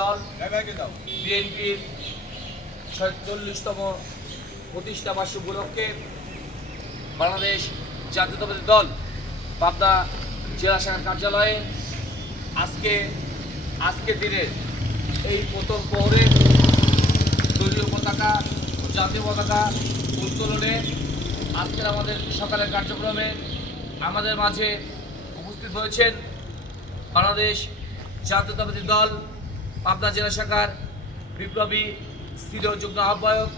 দল বিএনপির ৪৬তম প্রতিষ্ঠা বার্ষ উপলক্ষে বাংলাদেশ জাতীয়তাবাদী দল পাবনা জেলা শাখার কার্যালয়ে আজকে দিনের এই প্রথম প্রহরে দলীয় পতাকা ও জাতীয় পতাকা উত্তোলনে আজকের আমাদের সকালের কার্যক্রমে আমাদের মাঝে উপস্থিত হয়েছেন বাংলাদেশ জাতীয়তাবাদী দল পাবনা জেলা শাখার বিপ্লবী স্থির যুগ্ম আহ্বায়ক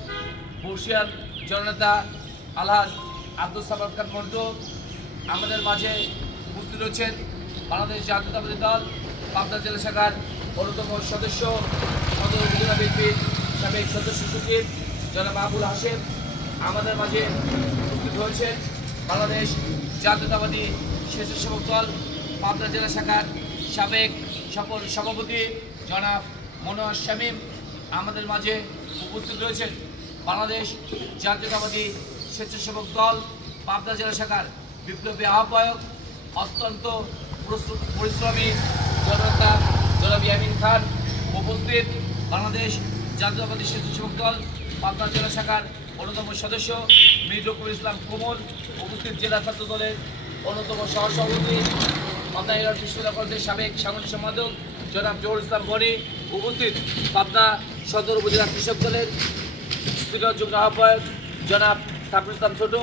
বর্ষিয়ান জননেতা আলহাজ আব্দুল সামাদ খান মন্টু। আমাদের মাঝে উপস্থিত রয়েছেন বাংলাদেশ জাতীয়তাবাদী দল পাবনা জেলা শাখার অন্যতম সদস্য সদর উপজেলা বিএনপির সাবেক সদস্য সচিব জনাব আবুল হাশেম। আমাদের মাঝে উপস্থিত হয়েছেন বাংলাদেশ জাতীয়তাবাদী স্বেচ্ছাসেবক দল পাবনা জেলা শাখার সাবেক সফল সভাপতি জনাব মনোয়ার শামীম। আমাদের মাঝে উপস্থিত রয়েছেন বাংলাদেশ জাতীয়তাবাদী স্বেচ্ছাসেবক দল পাবনা জেলা শাখার বিপ্লবী আহ্বায়ক অত্যন্ত পরিশ্রমী জনতা জনাব ইয়ামিন খান। উপস্থিত বাংলাদেশ জাতীয়তাবাদী স্বেচ্ছাসেবক দল পাবনা জেলা শাখার অন্যতম সদস্য মীর রকিবুল ইসলাম কোমল। উপস্থিত জেলা ছাত্র দলের অন্যতম সহসভাপতি পাবনা বিশ্ববিদ্যালয় কলেজের সাবেক সাংগঠনিক সম্পাদক জনাব জহুরুল ইসলাম বনি। উপস্থিত পাবনা সদর উপজেলা কৃষক দলের সিনিয়র যুগ্ম আহ্বায়ক জনাব সাফিউল ইসলাম ছোট।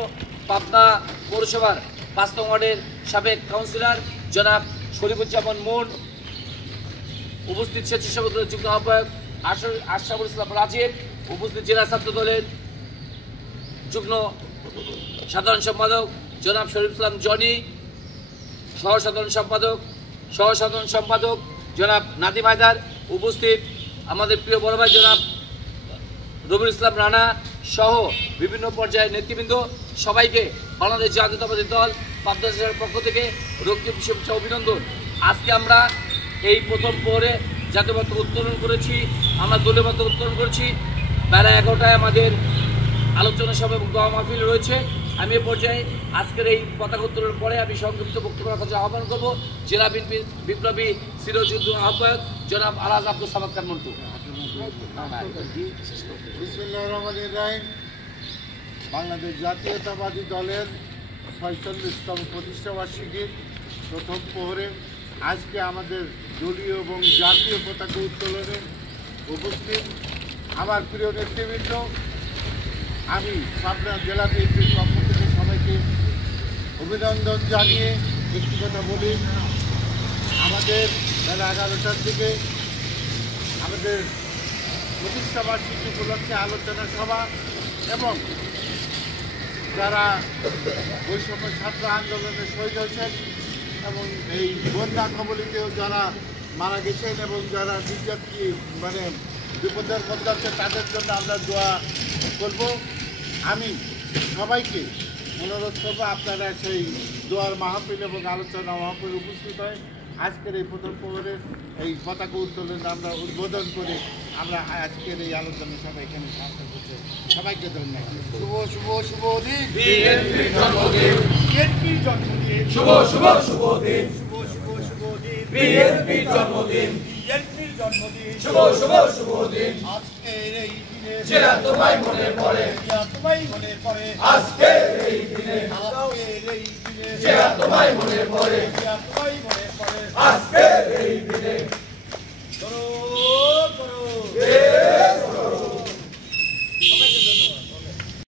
পাবনা পৌরসভার ৫ নং ওয়ার্ডের সাবেক কাউন্সিলর জনাব শরীফুজ্জামান মুন। উপস্থিত স্বেচ্ছাসেবক দলের যুগ্ম আহ্বায়ক আশরাফুল ইসলাম রাজীব। উপস্থিত জেলা ছাত্র দলের যুগ্ম সাধারণ সম্পাদক জনাব শরীফ ইসলাম জনি। সহ সাধারণ সম্পাদক জনাব নাদিম হায়দার। উপস্থিত আমাদের প্রিয় বড় ভাই জনাব রবিউল ইসলাম রানা সহ বিভিন্ন পর্যায়ের নেতৃবৃন্দ, সবাইকে বাংলাদেশ জাতীয়তাবাদী দল পাবনা জেলার পক্ষ থেকে রক্তিম শুভেচ্ছা অভিনন্দন। আজকে আমরা এই প্রথম প্রহরে জাতীয় পতাকা উত্তোলন করেছি, আমরা দলীয় পতাকা উত্তোলন করেছি। বেলা ১১টায় আমাদের আলোচনা সভা এবং দোয়া মাহফিল রয়েছে। আমি এ পর্যায়ে আজকের এই পতাকা উত্তোলনের পরে আমি সংক্ষিপ্ত বক্তব্য রাখার জন্য আহ্বান করবো জেলা বিএনপি বিপ্লবী চিরযুদ্ধ আহ্বায়ক জনাব আলহাজ আব্দুল সামাদ খান মন্টু। বিসমিল্লাহির রহমানির রহিম। বাংলাদেশ জাতীয়তাবাদী দলের ৪৬তম প্রতিষ্ঠা বার্ষিকীর প্রথম প্রহরে আজকে আমাদের দলীয় এবং জাতীয় পতাকা উত্তোলনে উপস্থিত আমার প্রিয় নেতৃবৃন্দ। আমি পাবনা জেলা বিএনপির পক্ষ থেকে সবাইকে অভিনন্দন জানিয়ে একটি কথা বলি, আমাদের বেলা ১১টার দিকে আমাদের প্রতিষ্ঠা বার্ষিকী উপলক্ষে আলোচনা সভা এবং যারা ওই সময় ছাত্র আন্দোলনে শহীদ হয়েছেন এবং এই বন্যা কবলিতেও যারা মারা গেছেন এবং যারা বিপদের মধ্যে আছে তাদের জন্য আমরা দোয়া করব। আমি সবাইকে অনুরোধ করবো আপনারা সেই দোয়ার মাহফিল এবং আলোচনা মাহফিল উপস্থিত হয়। আজকের এই প্রথম প্রহরের এই পতাকা উত্তোলন আমরা উদ্বোধন করে আমরা আজকের এই আলোচনা সবাই এখানে সাহায্য করছে। সবাইকে ধন্যবাদ। শুভ শুভ শুভ দিন, বিএনপির জন্মদিন, বিএনপির জন্মদিন, শুভ শুভ শুভ দিন, শুভ শুভ শুভ দিন, বিএনপির জন্মদিন, বিএনপির জন্মদিন, শুভ শুভ শুভ দিন। আজকের এই দিনে যারা তোমায় মনে পড়ে, যারা তোমায় মনে পড়ে, আজকের এই দিনে, আজকের এই দিনে যারা তোমায় মনে পড়ে, যারা তোমায় মনে পড়ে, আজকের এই দিনে